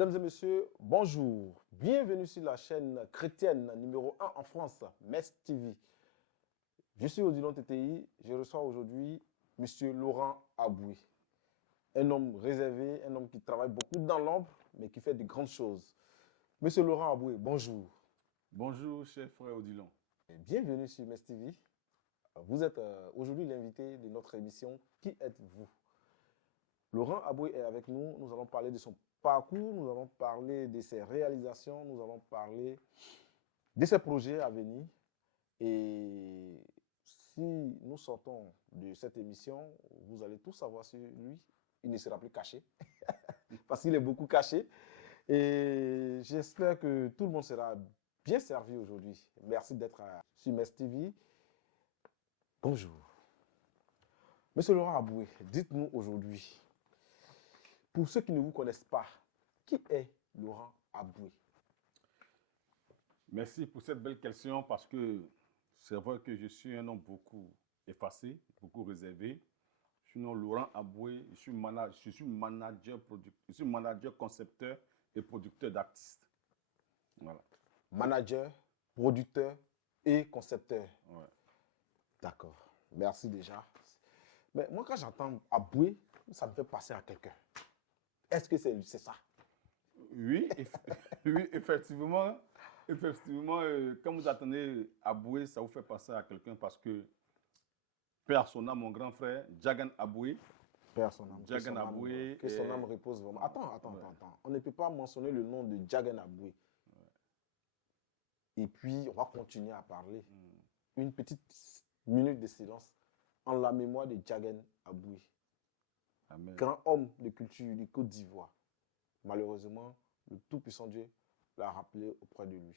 Mesdames et messieurs, bonjour. Bienvenue sur la chaîne chrétienne numéro 1 en France, MES TV. Je suis Odilon TTI. Je reçois aujourd'hui Monsieur Laurent Aboué. Un homme réservé, un homme qui travaille beaucoup dans l'ombre, mais qui fait de grandes choses. Monsieur Laurent Aboué, bonjour. Bonjour, cher frère Odilon. Et bienvenue sur MES TV. Vous êtes aujourd'hui l'invité de notre émission Qui êtes-vous? Laurent Aboué est avec nous. Nous allons parler de son parcours, nous allons parler de ses réalisations, nous allons parler de ses projets à venir. Et si nous sortons de cette émission, vous allez tout savoir sur lui. Il ne sera plus caché, parce qu'il est beaucoup caché. Et j'espère que tout le monde sera bien servi aujourd'hui. Merci d'être sur MES TV. Bonjour. Monsieur Laurent Aboué, dites-nous aujourd'hui, pour ceux qui ne vous connaissent pas, qui est Laurent Aboué? Merci pour cette belle question parce que c'est vrai que je suis un homme beaucoup effacé, beaucoup réservé. Je suis nom Laurent Aboué, je suis manager, concepteur et producteur d'artistes. Voilà. Manager, producteur et concepteur. Ouais. D'accord. Merci déjà. Mais moi, quand j'entends Aboué, ça me fait penser à quelqu'un. Est-ce que c'est ça? Oui, oui, effectivement. Quand vous attendez Aboué, ça vous fait penser à quelqu'un parce que personnellement, mon grand frère, Jagan Aboué. Personnellement. Jagan Aboué. Que son âme repose vraiment. Attends. On ne peut pas mentionner le nom de Jagan Aboué. Et puis, on va continuer à parler. Une petite minute de silence en la mémoire de Jagan Aboué. Amen. Grand homme de culture du Côte d'Ivoire. Malheureusement, le Tout-Puissant Dieu l'a rappelé auprès de lui.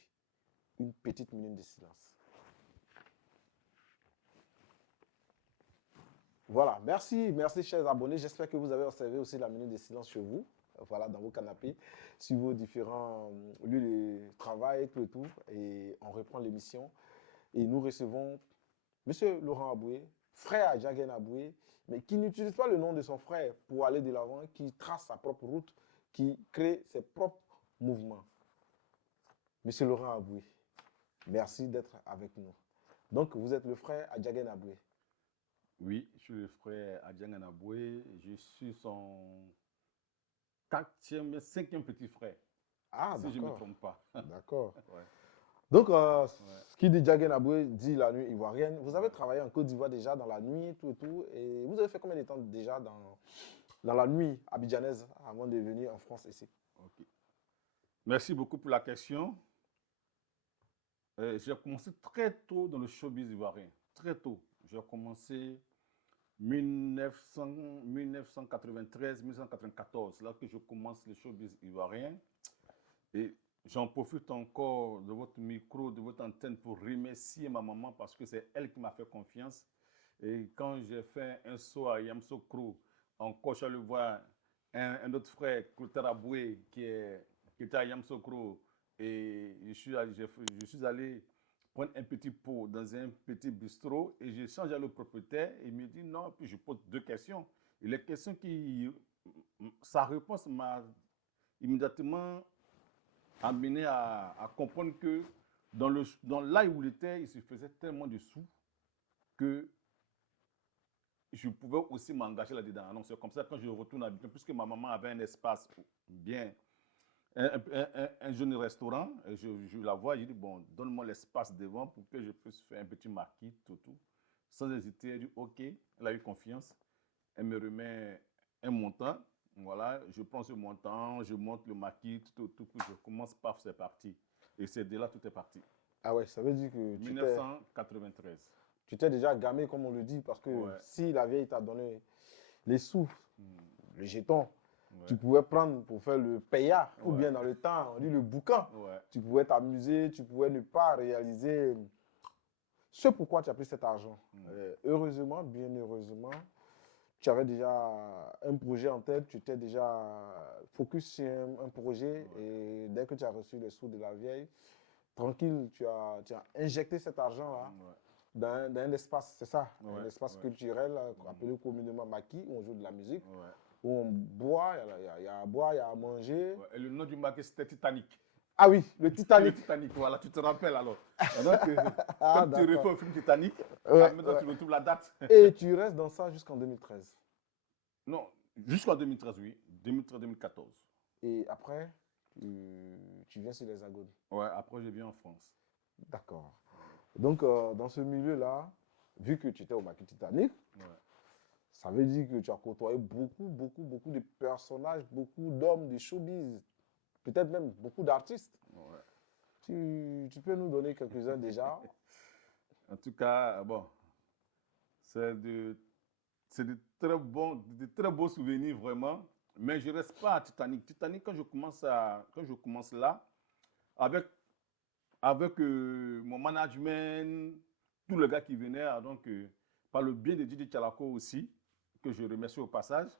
Une petite minute de silence. Voilà, merci chers abonnés. J'espère que vous avez observé aussi la minute de silence chez vous. Voilà, dans vos canapés, sur vos différents lieux de travail, tout et tout. Et on reprend l'émission. Et nous recevons Monsieur Laurent Aboué, frère à Jagan Aboué, mais qui n'utilise pas le nom de son frère pour aller de l'avant, qui trace sa propre route, qui crée ses propres mouvements. Monsieur Laurent Aboué, merci d'être avec nous. Donc, vous êtes le frère à Jagan Aboué. Oui, je suis le frère Adjangan Aboué. Je suis son 5e petit frère. Ah, si je ne me trompe pas. D'accord. Ouais. Donc, ce qui dit Jagan Aboué dit la nuit ivoirienne. Vous avez travaillé en Côte d'Ivoire déjà dans la nuit, tout et tout. Et vous avez fait combien de temps déjà dans la nuit abidjanaise avant de venir en France ici? Okay. Merci beaucoup pour la question. J'ai commencé très tôt dans le showbiz ivoirien. Très tôt. J'ai commencé 1993-1994, là que je commence le showbiz ivoirien. Et j'en profite encore de votre micro, de votre antenne pour remercier ma maman parce que c'est elle qui m'a fait confiance. Et quand j'ai fait un saut à Yamoussoukro, encore je suis allé voir un autre frère, Clotaire Aboué, qui était à Yamoussoukro. Et je suis allé prendre un petit pot dans un petit bistrot et j'ai changé le propriétaire et il me dit non, puis je pose 2 questions. Et les questions sa réponse m'a immédiatement amené à comprendre que dans là où il était, il se faisait tellement de sous que je pouvais aussi m'engager là-dedans. Donc c'est comme ça quand je retourne à Abidjan, puisque ma maman avait un espace bien, un jeune restaurant, je la vois, je dis bon, donne-moi l'espace devant pour que je puisse faire un petit marquis, tout. Sans hésiter, elle dit ok, elle a eu confiance, elle me remet un montant, voilà, je prends ce montant, je monte le marquis, tout, je commence, paf, c'est parti. Et c'est de là tout est parti. Ah ouais, ça veut dire que 1993. Tu t'es déjà gamé, comme on le dit, parce que si la vieille t'a donné les sous, les jetons, tu pouvais prendre pour faire le payard, ou bien dans le temps, on dit le boucan. Tu pouvais t'amuser, tu pouvais ne pas réaliser ce pourquoi tu as pris cet argent. Heureusement, bien heureusement, tu avais déjà un projet en tête, tu t'es déjà focus sur un projet et dès que tu as reçu les sous de la vieille, tranquille, tu as injecté cet argent-là dans un espace, c'est ça, un espace culturel appelé communément maquis où on joue de la musique. où on boit, il y a à boire, il y a à manger. Ouais, et le nom du marché, c'était Titanic. Ah oui, le Le Titanic. Titanic, voilà, tu te rappelles alors. Donc, Ah, quand tu réfères d'accord. au film Titanic, Ouais, maintenant ouais. tu retrouves la date. Et tu restes dans ça jusqu'en 2013. Non, jusqu'en 2013, oui. 2013-2014. Et après, tu viens sur l'Hexagone. Ouais, après, je viens en France. D'accord. Donc, dans ce milieu-là, vu que tu étais au maquis Titanic, Ouais. ça veut dire que tu as côtoyé beaucoup de personnages, beaucoup d'hommes de showbiz, peut-être même beaucoup d'artistes. Ouais. Tu peux nous donner quelques-uns déjà? En tout cas, bon, c'est de très beaux souvenirs vraiment. Mais je ne reste pas à Titanic. Titanic, quand je commence là, avec, avec mon management, tous les gars qui venaient, donc, par le biais de Didi Tchalako aussi, que je remercie au passage,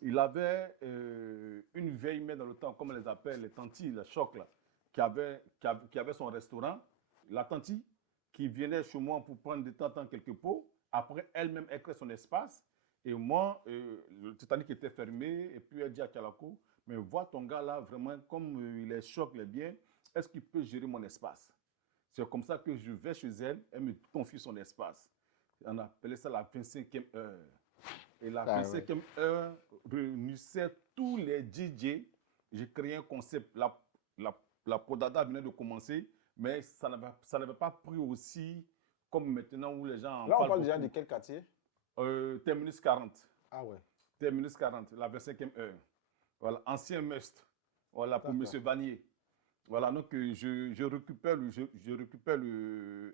il avait une vieille mère dans le temps, comme on les appelle, les tantis, les chocs, là, qui avait son restaurant. La tantie qui venait chez moi pour prendre de temps en temps quelques pots. Après, elle-même, elle crée son espace. Et moi, le Titanic était fermé. Et puis, elle dit à Tchalako, mais vois ton gars là, vraiment, comme il est choc, il est bien, est-ce qu'il peut gérer mon espace? C'est comme ça que je vais chez elle, elle me confie son espace. On appelait ça la 25e heure. Et la 25e heure réunissait tous les DJ. J'ai créé un concept. La Podada venait de commencer, mais ça n'avait pas pris aussi comme maintenant où les gens en Là, on parlent parle déjà beaucoup. de quel quartier? Terminus 40. Ah ouais. Terminus 40, la 25e heure. Voilà, ancien must. Voilà, pour M. Vanier. Voilà, donc je récupère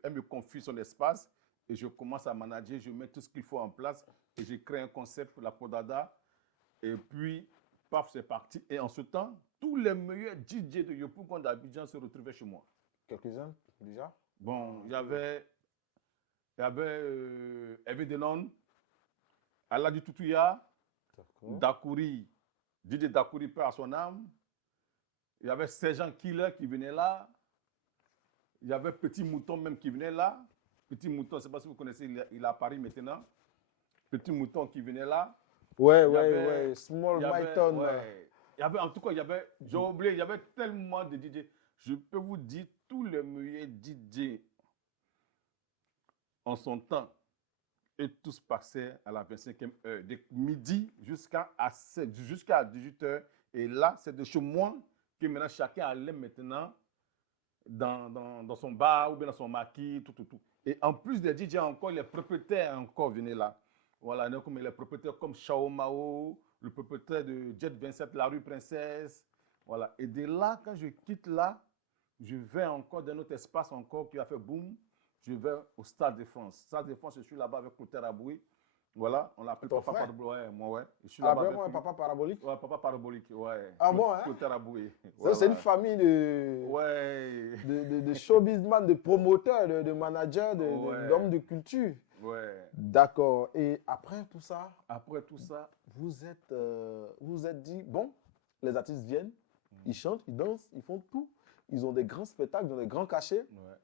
elle me confie son espace et je commence à manager, je mets tout ce qu'il faut en place et je crée un concept pour la Podada et puis, paf, c'est parti. Et en ce temps, tous les meilleurs DJ de Yopougon d'Abidjan se retrouvaient chez moi. Quelques-uns déjà? Bon, il y avait Hervé Denon, Aladi Toutouya, Dakouri, DJ Dakouri, paix à son âme. Il y avait Sergent Killer qui venait là. Il y avait Petit Mouton même qui venait là. Petit Mouton, je ne sais pas si vous connaissez, il est à Paris maintenant. Petit Mouton qui venait là. Ouais. Small Myton. Ouais. En tout cas, j'ai oublié, il y avait tellement de DJ. Je peux vous dire, tous les meilleurs DJ en son temps, et tous passaient à la 25e heure, de midi jusqu'à 18h. Et là, c'est de chez moi que maintenant chacun allait maintenant dans son bar ou bien dans son maquis, tout. Et en plus des DJ encore, les propriétaires encore venaient là. Voilà, donc les propriétaires comme Chao Mao, le propriétaire de Jet 27, la rue Princesse. Voilà. Et de là, quand je quitte là, je vais encore dans notre espace encore qui a fait boum. Je vais au Stade de France. Stade de France, je suis là-bas avec Clotaire Aboué. Voilà, on l'appelle Papa Parabolique. Ouais, moi, ouais. Je suis là-bas avec Papa Parabolique? Ouais, Papa Parabolique, ouais. Ah bon, hein? Clotaire Aboué. Voilà. C'est une famille ouais. de showbizman, de promoteurs, de managers, d'hommes de culture. Ouais. D'accord. Et après tout ça, vous vous êtes dit, bon, les artistes viennent, ils chantent, ils dansent, ils font tout. Ils ont des grands spectacles, ils ont des grands cachets. Ouais.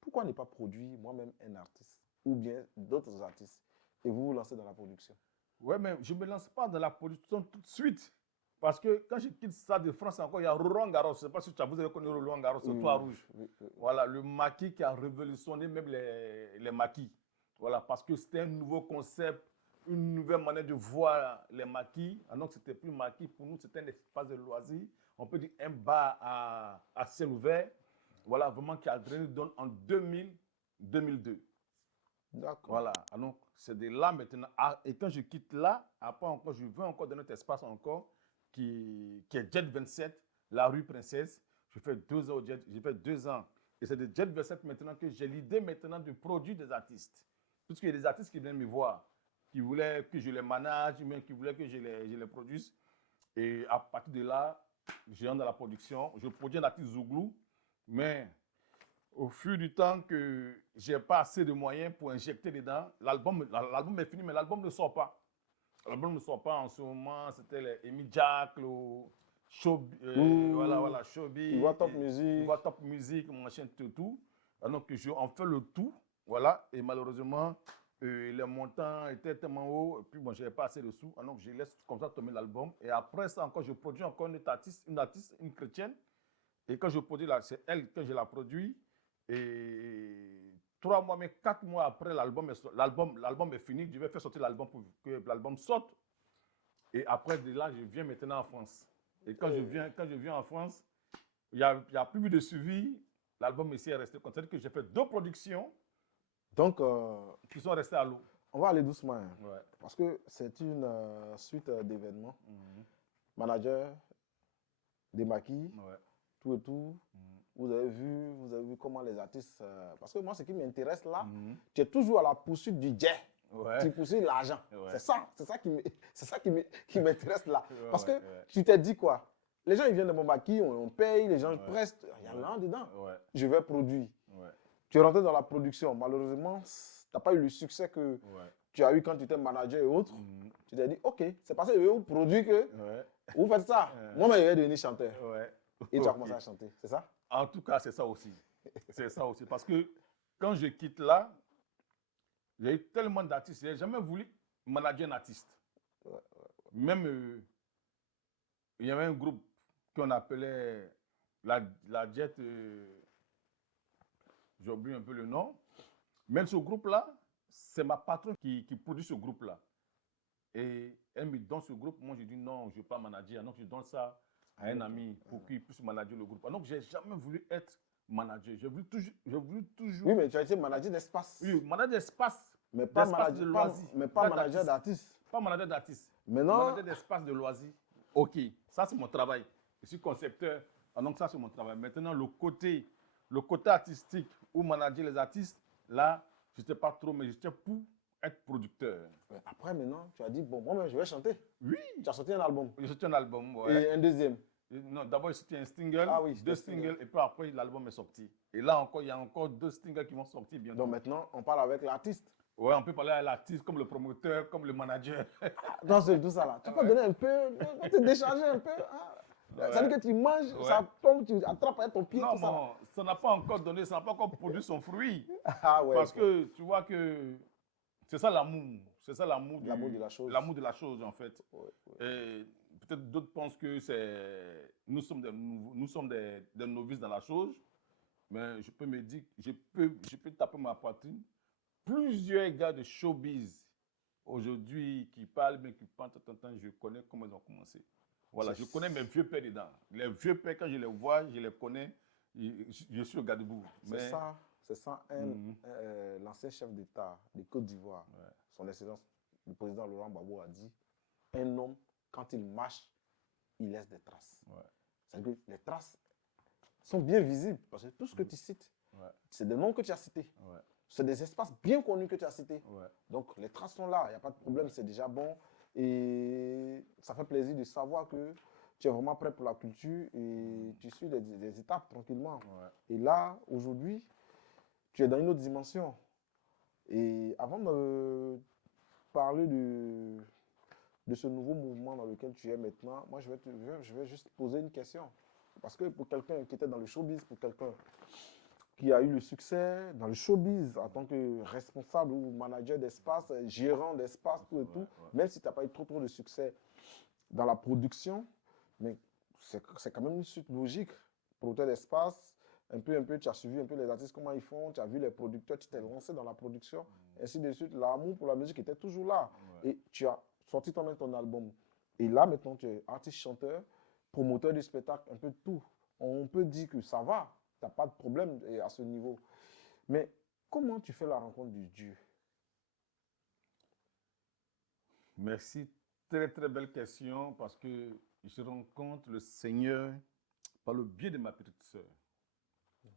Pourquoi ne pas produire moi-même un artiste ou bien d'autres artistes et vous vous lancez dans la production? Ouais, mais je ne me lance pas dans la production tout de suite. Parce que quand je quitte ça de France encore, il y a Roland Garros. Je ne sais pas si vous avez connu Roland Garros, le toit rouge. Oui. Voilà, le maquis qui a révolutionné même les maquis. Voilà, parce que c'était un nouveau concept, une nouvelle manière de voir les maquis. Donc, ce n'était plus maquis. Pour nous, c'était un espace de loisirs. On peut dire un bar à ciel ouvert. Voilà, vraiment qui a drainé donne en 2000-2002. D'accord. Voilà, donc c'est de là maintenant. Et quand je quitte là, après encore, je vais encore dans notre espace encore, qui est Jet 27, la rue Princesse. Je fais 2 ans au Jet, j'ai fait 2 ans. Et c'est de Jet 27 maintenant que j'ai l'idée maintenant de produire des artistes. Parce qu'il y a des artistes qui viennent me voir, qui voulaient que je les manage, mais qui voulaient que je les produise. Et à partir de là, je rentre dans la production. Je produis un artiste Zouglou, mais au fur du temps que je n'ai pas assez de moyens pour injecter dedans, l'album est fini, mais l'album ne sort pas. L'album ne sort pas en ce moment. C'était les Amy Jack, le Showbiz, voilà, Showbiz. Il voit Top Music. Il voit Top Music, machin, tout. Donc, on fait le tout, voilà, et malheureusement, les montants étaient tellement hauts, et puis bon, je n'avais pas assez de sous, donc je laisse comme ça tomber l'album. Et après ça, encore, je produis encore une artiste, une chrétienne. Et quand je produis, c'est elle que je la produis. Et 3 mois, mais 4 mois après, l'album est fini. Je vais faire sortir l'album pour que l'album sorte. Et après, de là, je viens maintenant en France. Et quand je viens en France, il n'y a plus de suivi. L'album ici est resté. C'est-à-dire que j'ai fait 2 productions. Donc, qui sont restés à l'eau. On va aller doucement, hein, ouais. Parce que c'est une suite d'événements. Manager, des maquis, tout et tout. Vous avez vu comment les artistes... parce que moi, ce qui m'intéresse là, tu es toujours à la poursuite du jet. Ouais. Tu poursuis l'argent. Ouais. C'est ça qui m'intéresse là. Parce que tu t'es dit quoi? Les gens, ils viennent de mon maquis, on paye, les gens prestent. Il y a là dedans. Je vais produire. Tu es rentré dans la production. Malheureusement, tu n'as pas eu le succès que tu as eu quand tu étais manager et autres. Tu t'es dit, OK, c'est parce que je vais vous produire que vous faites ça. Moi, je vais devenir chanteur. Et tu as commencé à chanter, c'est ça? En tout cas, c'est ça aussi. C'est ça aussi. Parce que quand je quitte là, j'ai eu tellement d'artistes. Je n'ai jamais voulu manager un artiste. Même, il y avait un groupe qu'on appelait la Jet... j'ai oublié un peu le nom. Même ce groupe-là, c'est ma patronne qui produit ce groupe-là. Et elle me donne ce groupe. Moi, j'ai dit non, je ne veux pas manager. Donc, je donne ça à un ami pour qu'il puisse manager le groupe. Donc, je n'ai jamais voulu être manager. J'ai voulu toujours... Oui, mais tu as été manager d'espace. Oui, manager d'espace. Mais pas manager de loisirs. Mais pas manager d'artiste. Pas manager d'artiste. Maintenant... Manager d'espace de loisirs. OK, ça, c'est mon travail. Je suis concepteur. Donc, ça, c'est mon travail. Maintenant, le côté artistique ou manager les artistes, là, je n'étais pas trop, mais j'étais pour être producteur. Après, maintenant, tu as dit, bon, moi, je vais chanter. Oui. Tu as sorti un album. J'ai sorti un album, Et un deuxième. Non, d'abord, j'ai sorti un single, ah, oui, 2 singles, et puis après, l'album est sorti. Et là encore, il y a encore 2 singles qui vont sortir bientôt. Donc maintenant, on parle avec l'artiste. Oui, on peut parler à l'artiste comme le promoteur, comme le manager. Dans tout ça là. Tu peux donner un peu, te décharger un peu. Ça veut dire que tu manges, ça tombe, tu attrapes avec ton pied, non, tout ça. Ça n'a pas encore donné, ça n'a pas encore produit son fruit. Parce que tu vois que c'est ça l'amour. C'est ça l'amour de la chose. L'amour de la chose, en fait. Et peut-être d'autres pensent que nous sommes des novices dans la chose. Mais je peux me dire, je peux taper ma poitrine. Plusieurs gars de showbiz aujourd'hui qui parlent, mais qui pensent, je connais comment ils ont commencé. Voilà, je connais mes vieux pères dedans. Les vieux pères, quand je les vois, je les connais. Je suis au Gadebout. C'est ça, l'ancien chef d'État de Côte d'Ivoire, son Excellence, le président Laurent Gbagbo a dit, un homme, quand il marche, il laisse des traces. C'est-à-dire que les traces sont bien visibles, parce que tout ce que tu cites, c'est des noms que tu as cités. C'est des espaces bien connus que tu as cités. Donc, les traces sont là, il n'y a pas de problème, c'est déjà bon. Et ça fait plaisir de savoir que tu es vraiment prêt pour la culture et tu suis des étapes tranquillement. Et là, aujourd'hui, tu es dans une autre dimension. Et avant de parler de ce nouveau mouvement dans lequel tu es maintenant, moi, je vais juste poser une question. Parce que pour quelqu'un qui était dans le showbiz, pour quelqu'un qui a eu le succès dans le showbiz en tant que responsable ou manager d'espace, gérant d'espace, tout et tout, même si tu n'as pas eu trop de succès dans la production, mais c'est quand même une suite logique. Producteur d'espace, un peu, tu as suivi un peu les artistes, comment ils font, tu as vu les producteurs, tu t'es lancé dans la production, ainsi de suite. L'amour pour la musique était toujours là. Et tu as sorti toi-même ton album. Et là, maintenant, tu es artiste, chanteur, promoteur du spectacle, un peu de tout. On peut dire que ça va. Tu n'as pas de problème à ce niveau. Mais comment tu fais la rencontre de Dieu? Merci. Très, très belle question parce que je rencontre le Seigneur par le biais de ma petite sœur.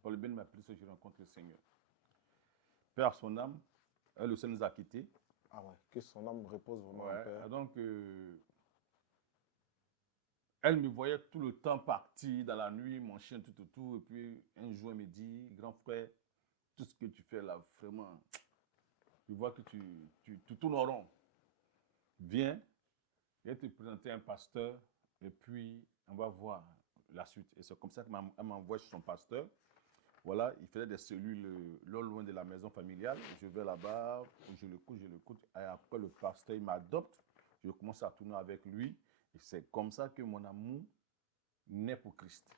Par le biais de ma petite sœur, je rencontre le Seigneur. Père son âme, le Seigneur nous a quittés. Ah ouais, que son âme repose vraiment en Père. Donc, elle me voyait tout le temps partir dans la nuit, mon chien, tout. Et puis, un jour, elle me dit, grand frère, tout ce que tu fais là, vraiment, je vois que tu tournes en rond. Viens, je vais te présenter un pasteur et puis on va voir la suite. Et c'est comme ça qu'elle m'a envoyé chez son pasteur. Voilà, il faisait des cellules là loin de la maison familiale. Je vais là-bas, je l'écoute. Et après, le pasteur, il m'adopte. Je commence à tourner avec lui. Et c'est comme ça que mon amour naît pour Christ.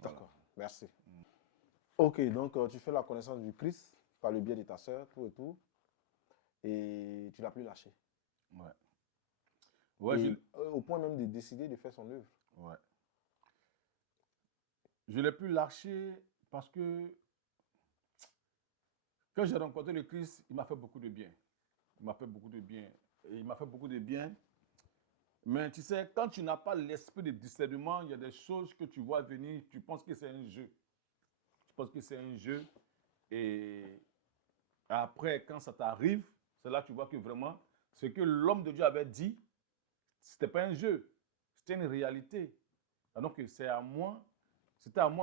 Voilà. D'accord, merci. Ok, donc tu fais la connaissance du Christ par le biais de ta sœur, tout et tout, et tu l'as plus lâché. Ouais. Ouais, Et au point même de décider de faire son œuvre. ouais. Je l'ai plus lâché parce que quand j'ai rencontré le Christ, il m'a fait beaucoup de bien. Il m'a fait beaucoup de bien. Et il m'a fait beaucoup de bien. Mais tu sais, quand tu n'as pas l'esprit de discernement, il y a des choses que tu vois venir, tu penses que c'est un jeu. Tu penses que c'est un jeu. Et après, quand ça t'arrive, c'est là que tu vois que vraiment, ce que l'homme de Dieu avait dit, ce n'était pas un jeu. C'était une réalité. Donc, c'était à moi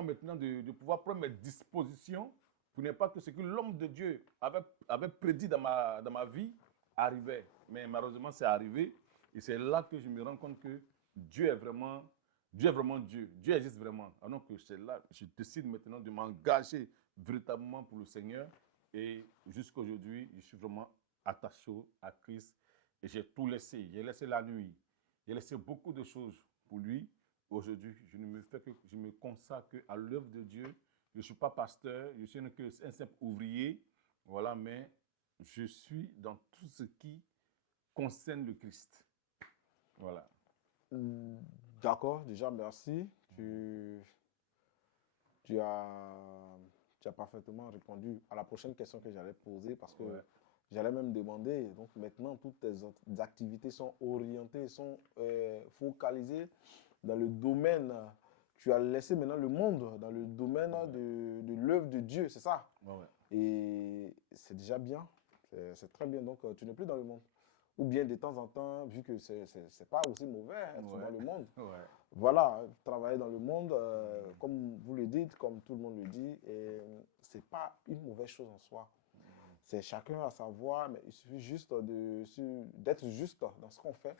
maintenant de pouvoir prendre mes dispositions pour ne pas que ce que l'homme de Dieu avait prédit dans ma vie arrivait. Mais malheureusement, c'est arrivé. Et c'est là que je me rends compte que Dieu est vraiment Dieu. Dieu existe vraiment. Donc, c'est là je décide maintenant de m'engager véritablement pour le Seigneur. Et jusqu'à aujourd'hui, je suis vraiment attaché à Christ. Et j'ai tout laissé. J'ai laissé la nuit. J'ai laissé beaucoup de choses pour lui. Aujourd'hui, je me consacre à l'œuvre de Dieu. Je ne suis pas pasteur, je suis un simple ouvrier, voilà, mais je suis dans tout ce qui concerne le Christ. Voilà. D'accord, déjà merci. Tu as, tu as parfaitement répondu à la prochaine question que j'allais poser parce que j'allais même demander, donc maintenant toutes tes activités sont orientées, sont focalisées dans le domaine, tu as laissé maintenant le monde dans le domaine de l'œuvre de Dieu, c'est ça? Et c'est déjà bien, c'est très bien, donc tu n'es plus dans le monde. Ou bien de temps en temps, vu que c'est pas aussi mauvais être dans le monde. Voilà, travailler dans le monde, comme vous le dites, comme tout le monde le dit, c'est pas une mauvaise chose en soi. C'est chacun à sa voie, mais il suffit juste d'être juste dans ce qu'on fait.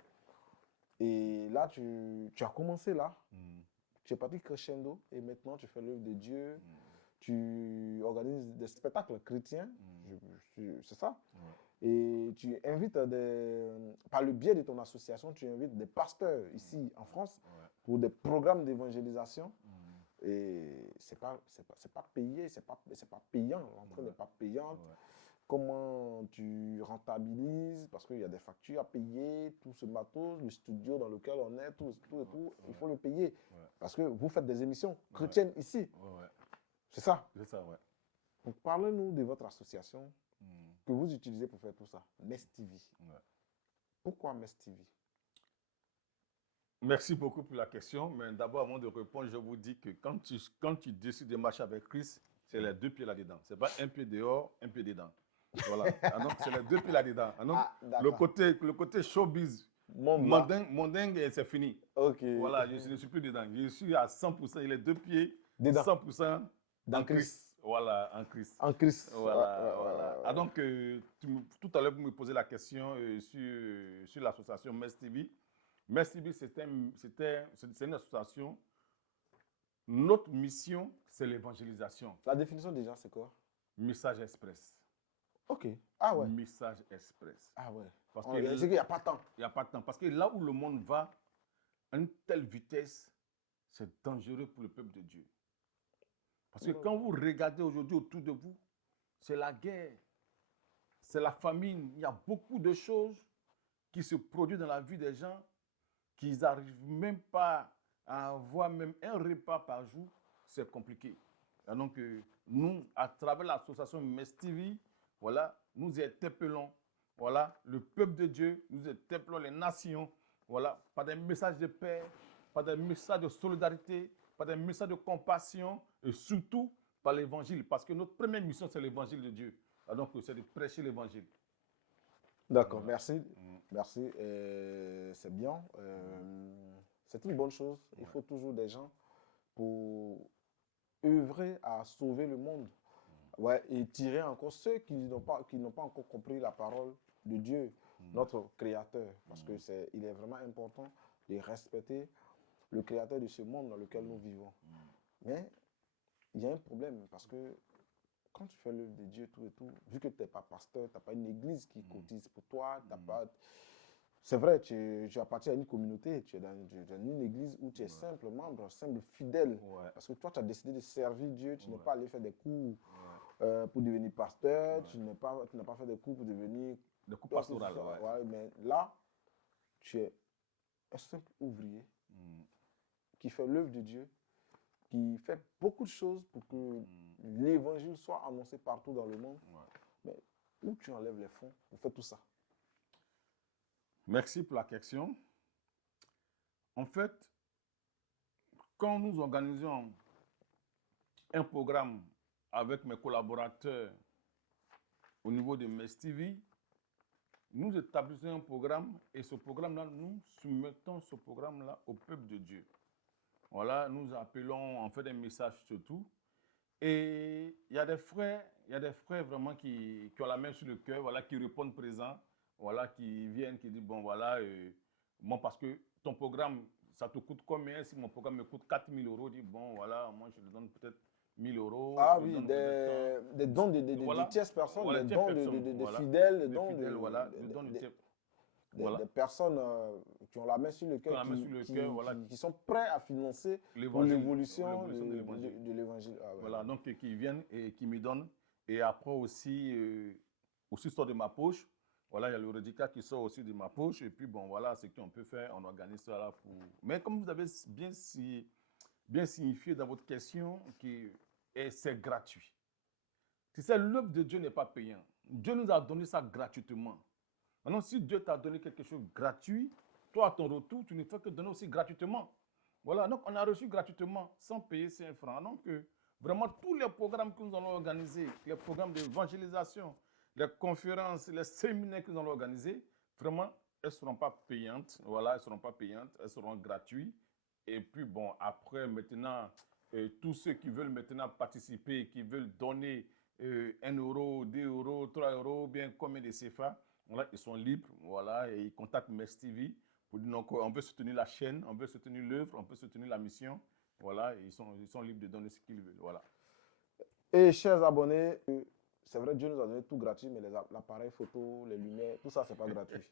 Et là, tu as commencé là, tu es parti crescendo, et maintenant tu fais l'œuvre de Dieu, tu organises des spectacles chrétiens, c'est ça? Et tu invites par le biais de ton association, tu invites des pasteurs ici en France pour des programmes d'évangélisation. Et c'est pas payé, c'est pas payant, l'entrée n'est pas payante. Comment tu rentabilises, parce qu'il y a des factures à payer, tout ce matos, le studio dans lequel on est, tout et tout, il faut le payer. Parce que vous faites des émissions chrétiennes ici. C'est ça? C'est ça, ouais. Donc parlez-nous de votre association que vous utilisez pour faire tout ça, Mess TV. Pourquoi Mess TV? Merci beaucoup pour la question, mais d'abord, avant de répondre, je vous dis que quand tu décides de marcher avec Christ, c'est les deux pieds là-dedans. Ce n'est pas un pied dehors, un pied dedans. Voilà. Donc, c'est les deux pieds là-dedans. Donc, le côté showbiz, mondain, c'est fini. Voilà, je ne suis plus dedans. Je suis à 100%, les deux pieds, dedans. 100% dans Christ. Voilà, en Christ. En Christ. Voilà. Donc, tout à l'heure, vous me posez la question sur l'association Mess TV. Mess TV, c'est une association. Notre mission, c'est l'évangélisation. La définition déjà, c'est quoi? Message express. Ok. Ah ouais. Message express. Ah ouais. Parce c'est qu'il n'y a pas de temps. Il n'y a pas de temps. Parce que là où le monde va, à une telle vitesse, c'est dangereux pour le peuple de Dieu. Parce que quand vous regardez aujourd'hui autour de vous, c'est la guerre, c'est la famine. Il y a beaucoup de choses qui se produisent dans la vie des gens qu'ils n'arrivent même pas à avoir même un repas par jour. C'est compliqué. Et donc, nous, à travers l'association Mess TV, voilà, nous interpellons le peuple de Dieu, nous interpellons les nations, voilà, par des messages de paix, par des messages de solidarité, par des messages de compassion et surtout par l'évangile. Parce que notre première mission, c'est l'évangile de Dieu. Donc, c'est de prêcher l'évangile. D'accord, merci. Merci. C'est bien. C'est une bonne chose. Il faut toujours des gens pour œuvrer à sauver le monde. Et tirer encore ceux qui n'ont pas encore compris la parole de Dieu, notre Créateur. Parce qu'il est vraiment important de respecter le Créateur de ce monde dans lequel nous vivons. Mais il y a un problème parce que quand tu fais l'œuvre de Dieu, tout et tout, vu que tu n'es pas pasteur, tu n'as pas une église qui cotise pour toi, t'as pas... C'est vrai, tu appartiens à une communauté, tu es dans une église où tu es simple membre, simple fidèle. Ouais. Parce que toi, tu as décidé de servir Dieu, tu n'es pas allé faire des cours Ouais. pour devenir pasteur, tu n'as pas fait des cours pour devenir... Des cours pastoraux, ouais, mais là, tu es un simple ouvrier qui fait l'œuvre de Dieu, qui fait beaucoup de choses pour que l'évangile soit annoncé partout dans le monde. Ouais. Mais où tu enlèves les fonds pour faire tout ça? Merci pour la question. En fait, quand nous organisons un programme avec mes collaborateurs au niveau de MES TV, nous établissons un programme et ce programme-là, nous soumettons ce programme-là au peuple de Dieu. Voilà, nous appelons, on fait des messages surtout. Et il y a des frères vraiment qui ont la main sur le cœur, voilà, qui répondent présent, voilà, qui viennent, qui disent, bon, voilà, moi, parce que ton programme, ça te coûte combien? Si mon programme me coûte 4 000 euros, je dis, bon, voilà, moi, je te donne peut-être 1 000 euros. Ah oui, des dons de tierces personnes, voilà, des dons de fidèles, des dons des personnes qui ont la main sur le cœur, qui sont prêts à financer l'évolution de l'évangile. Ah, ouais. Voilà, donc qui viennent et qui me donnent. Et après aussi sort de ma poche. Voilà, il y a le reliquat qui sort aussi de ma poche. Et puis bon, voilà, ce qu'on peut faire, on organise ça là pour... Mais comme vous avez bien signifié dans votre question, c'est gratuit. Tu sais, l'œuvre de Dieu n'est pas payant. Dieu nous a donné ça gratuitement. Maintenant, si Dieu t'a donné quelque chose de gratuit, toi, à ton retour, tu ne fais que donner aussi gratuitement. Voilà, donc on a reçu gratuitement, sans payer 5 francs. Donc, vraiment, tous les programmes que nous allons organiser, les programmes d'évangélisation, les conférences, les séminaires que nous allons organiser, vraiment, elles ne seront pas payantes. Voilà, elles ne seront pas payantes, elles seront gratuites. Et puis, bon, après, maintenant, tous ceux qui veulent maintenant participer, qui veulent donner 1 euro, 2 euros, 3 euros, bien combien de CFA, voilà, ils sont libres, voilà, et ils contactent MES TV pour dire donc, on veut soutenir la chaîne, on veut soutenir l'œuvre, on veut soutenir la mission, voilà, et ils sont libres de donner ce qu'ils veulent, voilà. Et chers abonnés, c'est vrai, Dieu nous a donné tout gratuit, mais l'appareil photo, les lumières, tout ça, c'est pas gratuit.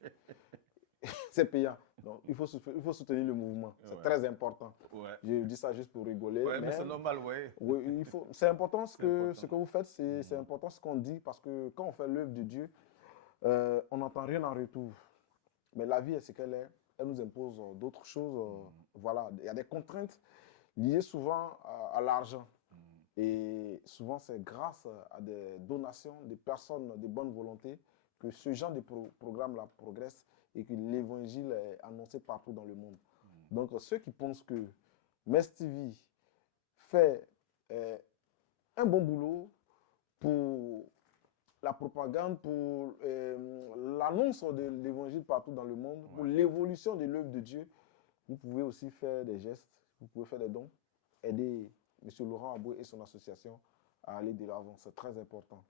C'est payant. Donc, il faut soutenir le mouvement. C'est très important. Ouais. Je dis ça juste pour rigoler. Ouais, mais c'est normal, ouais. Oui, c'est important ce que vous faites, c'est important ce qu'on dit, parce que quand on fait l'œuvre de Dieu, on n'entend rien en retour. Mais la vie est ce qu'elle est. Elle nous impose d'autres choses. Voilà, il y a des contraintes liées souvent à l'argent. Et souvent, c'est grâce à des donations de personnes de bonne volonté que ce genre de programme-là progresse et que l'évangile est annoncé partout dans le monde. Donc, ceux qui pensent que MES TV fait un bon boulot pour la propagande, pour l'annonce de l'évangile partout dans le monde, pour l'évolution de l'œuvre de Dieu, vous pouvez aussi faire des gestes, vous pouvez faire des dons, aider M. Laurent Aboué et son association à aller de l'avant. C'est très important.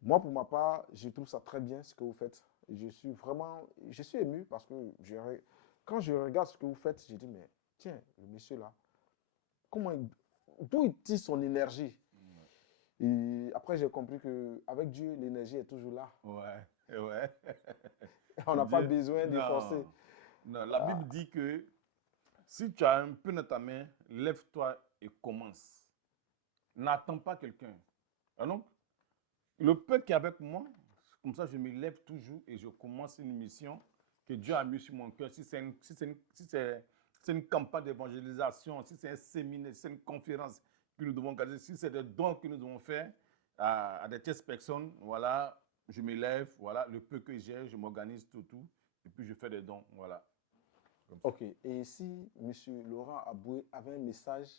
Moi, pour ma part, je trouve ça très bien ce que vous faites. Je suis ému parce que quand je regarde ce que vous faites, je dis, mais tiens, le monsieur là, d'où il tire son énergie? Et après, j'ai compris qu'avec Dieu, l'énergie est toujours là. Ouais. On n'a pas besoin de forcer. Non, la Bible dit que si tu as un peu dans ta main, lève-toi et commence. N'attends pas quelqu'un. Donc, le peu qui est avec moi, comme ça, je me lève toujours et je commence une mission que Dieu a mis sur mon cœur. Si c'est une campagne d'évangélisation, si c'est un séminaire, si c'est une conférence que nous devons organiser, si c'est des dons que nous devons faire à des tierces personnes, voilà, je me lève, voilà, le peu que j'ai, je m'organise tout, et puis je fais des dons, voilà. Ok, et si M. Laurent Aboué avait un message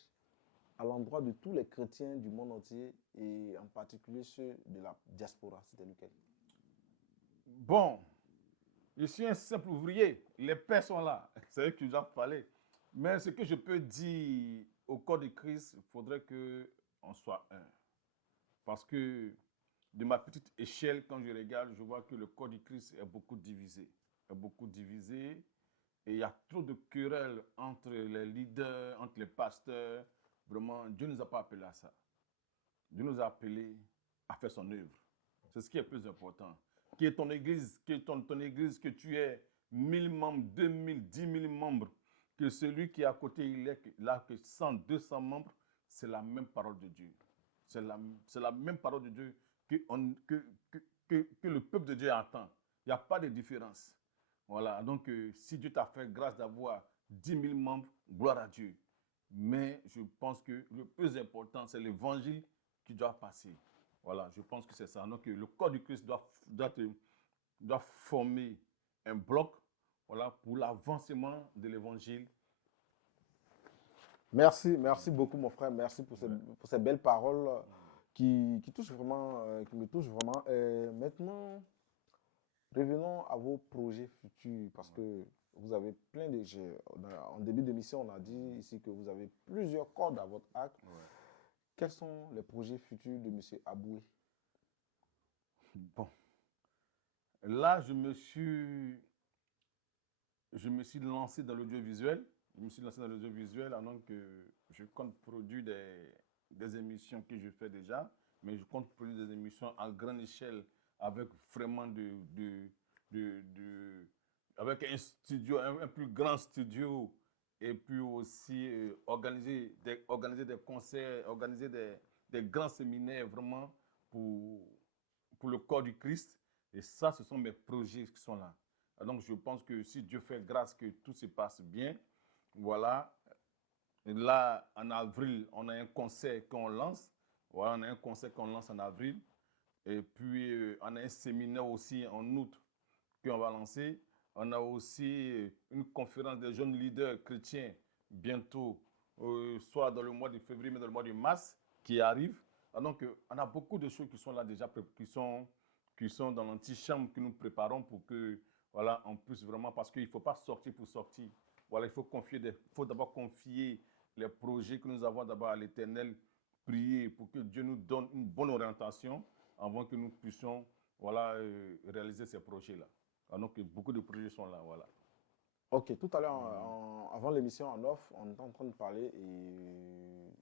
à l'endroit de tous les chrétiens du monde entier et en particulier ceux de la diaspora, c'était lequel? Bon, je suis un simple ouvrier, les pères sont là, c'est eux qui nous ont parlé. Mais ce que je peux dire au corps de Christ, il faudrait qu'on soit un. Parce que de ma petite échelle, quand je regarde, je vois que le corps de Christ est beaucoup divisé. Et il y a trop de querelles entre les leaders, entre les pasteurs. vraiment, Dieu ne nous a pas appelés à ça. Dieu nous a appelés à faire son œuvre. C'est ce qui est le plus important. Qui est ton église, qui est ton église, que tu aies 1000 membres, 2000, 10 000 membres, que celui qui est à côté, il est là que 100, 200 membres, c'est la même parole de Dieu. C'est la même parole de Dieu que le peuple de Dieu attend. Il n'y a pas de différence. Voilà, donc si Dieu t'a fait grâce d'avoir 10 000 membres, gloire à Dieu. Mais je pense que le plus important, c'est l'évangile qui doit passer. Voilà, je pense que c'est ça. Donc le corps du Christ doit former un bloc, voilà, pour l'avancement de l'évangile. Merci beaucoup, mon frère. Merci pour ces belles paroles qui touchent vraiment, qui me touchent vraiment. Maintenant, revenons à vos projets futurs parce que vous avez plein de... En début d'émission, on a dit ici que vous avez plusieurs cordes à votre arc. Ouais. Quels sont les projets futurs de M. Aboué? Bon. Là, je me suis lancé dans l'audiovisuel. Donc je compte produire des émissions que je fais déjà, mais je compte produire des émissions à grande échelle avec vraiment avec un studio, un plus grand studio, et puis aussi organiser des concerts, organiser des grands séminaires vraiment pour le corps du Christ. Et ça, ce sont mes projets qui sont là. Donc, je pense que si Dieu fait grâce que tout se passe bien, voilà. Et là, en avril, on a un concert qu'on lance. Voilà, on a un concert qu'on lance en avril. Et puis, on a un séminaire aussi en août qu'on va lancer. On a aussi une conférence des jeunes leaders chrétiens bientôt, soit dans le mois de février, mais dans le mois de mars, qui arrive. Donc, on a beaucoup de choses qui sont là déjà, qui sont dans l'antichambre que nous préparons pour que, voilà, on puisse vraiment, parce qu'il ne faut pas sortir pour sortir. Voilà, il faut d'abord confier les projets que nous avons d'abord à l'Éternel, prier pour que Dieu nous donne une bonne orientation avant que nous puissions, voilà, réaliser ces projets-là. Donc, beaucoup de projets sont là, voilà. Ok, tout à l'heure, avant l'émission en off, on était en train de parler et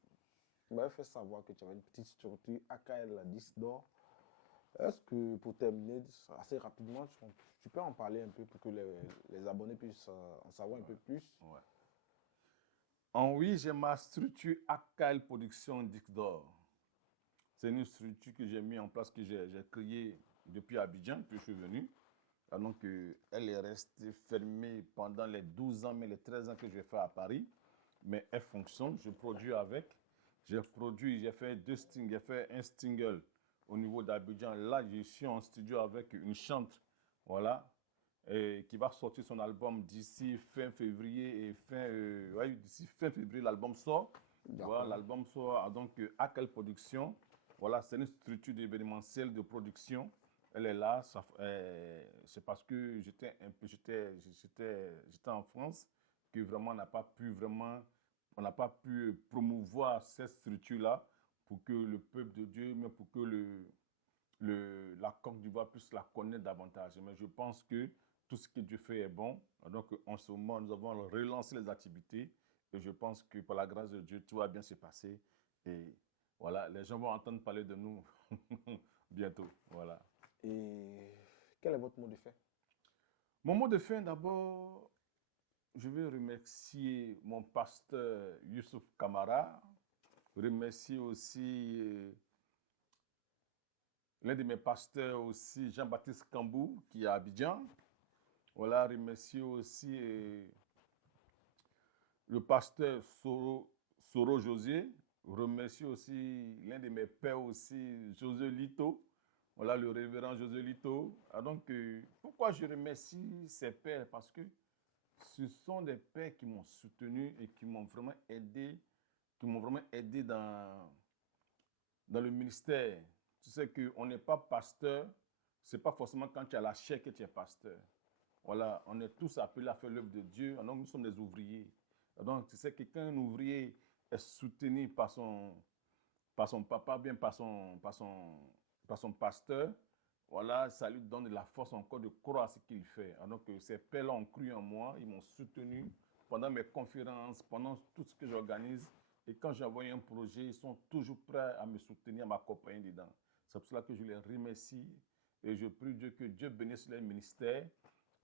tu m'avais fait savoir que tu avais une petite structure AKL, la 10 d'or. Est-ce que pour terminer assez rapidement, tu peux en parler un peu pour que les abonnés puissent en savoir un peu plus? Ouais. Oui, j'ai ma structure AKL Production Dixdor. C'est une structure que j'ai mis en place, que j'ai créée depuis Abidjan, puis je suis venu. Donc, elle est restée fermée pendant les 12 ans, mais les 13 ans que j'ai fait à Paris. Mais elle fonctionne, je produis avec. J'ai fait un single au niveau d'Abidjan. Là, je suis en studio avec une chanteuse, voilà, et qui va sortir son album d'ici fin février. D'ici fin février, l'album sort. Voilà, l'album sort. Donc, à quelle production? Voilà, c'est une structure d'événementiel de production. Elle est là, c'est parce que j'étais en France que vraiment on n'a pas pu promouvoir cette structure-là pour que le peuple de Dieu, mais pour que la Côte d'Ivoire puisse la connaître davantage. Mais je pense que tout ce que Dieu fait est bon. Donc en ce moment, nous avons relancé les activités et je pense que par la grâce de Dieu, tout va bien se passer. Et voilà, les gens vont entendre parler de nous bientôt. Voilà. Et quel est votre mot de fin? Mon mot de fin, d'abord, je vais remercier mon pasteur Youssouf Kamara, remercier aussi l'un de mes pasteurs aussi, Jean-Baptiste Kambou, qui est à Abidjan. Voilà, remercier aussi le pasteur Soro José, remercier aussi l'un de mes pères aussi, José Lito. Voilà, le révérend José Lito. Donc, pourquoi je remercie ces pères? Parce que ce sont des pères qui m'ont soutenu et qui m'ont vraiment aidé, dans le ministère. Tu sais qu'on n'est pas pasteur, ce n'est pas forcément quand tu as la chair que tu es pasteur. Voilà, on est tous appelés à faire l'œuvre de Dieu, donc nous sommes des ouvriers. Donc, tu sais que quand un ouvrier est soutenu par son papa, bien par son pasteur, voilà, ça lui donne de la force encore de croire à ce qu'il fait. Donc, ces pères-là ont cru en moi, ils m'ont soutenu pendant mes conférences, pendant tout ce que j'organise. Et quand j'envoie un projet, ils sont toujours prêts à me soutenir, à m'accompagner dedans. C'est pour cela que je les remercie et je prie Dieu que Dieu bénisse leur ministère.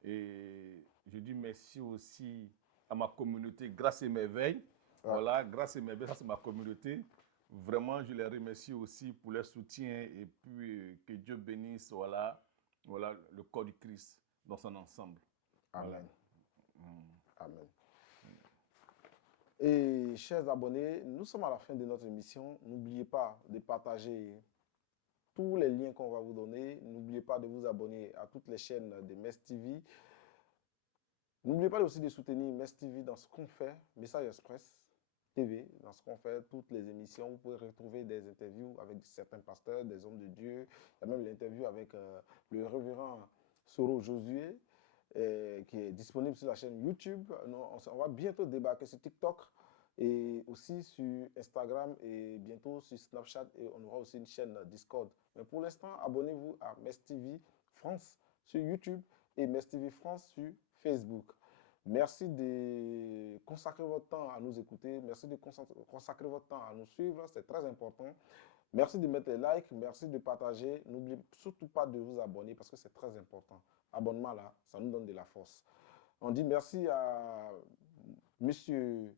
Et je dis merci aussi à ma communauté Grâce et Merveille. Voilà, Grâce et Merveille, ça c'est ma communauté. Vraiment, je les remercie aussi pour leur soutien et puis que Dieu bénisse voilà, le corps du Christ dans son ensemble. Amen. Amen. Et chers abonnés, nous sommes à la fin de notre émission. N'oubliez pas de partager tous les liens qu'on va vous donner. N'oubliez pas de vous abonner à toutes les chaînes de MES TV. N'oubliez pas aussi de soutenir MES TV dans ce qu'on fait, Message Express TV, dans ce qu'on fait, toutes les émissions. Vous pouvez retrouver des interviews avec certains pasteurs, des hommes de Dieu. Il y a même l'interview avec le révérend Soro Josué, qui est disponible sur la chaîne YouTube. On va bientôt débarquer sur TikTok et aussi sur Instagram et bientôt sur Snapchat, et on aura aussi une chaîne Discord. Mais pour l'instant, abonnez-vous à MES TV France sur YouTube et MES TV France sur Facebook. Merci de consacrer votre temps à nous écouter. Merci de consacrer votre temps à nous suivre. C'est très important. Merci de mettre les likes. Merci de partager. N'oubliez surtout pas de vous abonner parce que c'est très important. Abonnement là, ça nous donne de la force. On dit merci à Monsieur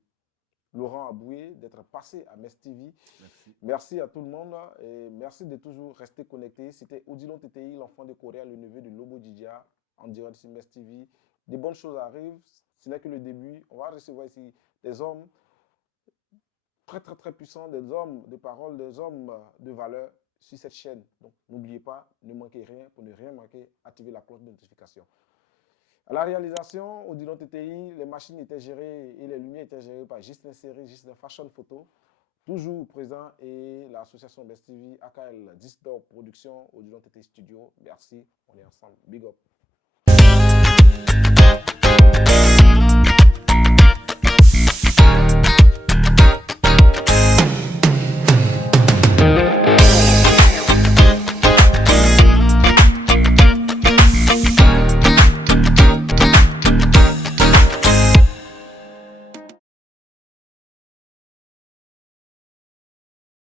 Laurent Aboué d'être passé à MES TV. Merci à tout le monde et merci de toujours rester connecté. C'était Odilon TTI, l'enfant de Corée, le neveu de Lobo Djidia, en direct sur MES TV. Des bonnes choses arrivent, ce n'est que le début. On va recevoir ici des hommes très puissants, des hommes de parole, des hommes de valeur sur cette chaîne. Donc n'oubliez pas, ne manquez rien. Pour ne rien manquer, activez la cloche de notification. À la réalisation, Odilon TTI, les machines étaient gérées et les lumières étaient gérées par Justin Série, Justin Fashion Photo, toujours présent, et l'association MES TV, AKL Distor Production, Odilon TTI Studio. Merci, on est ensemble. Big up.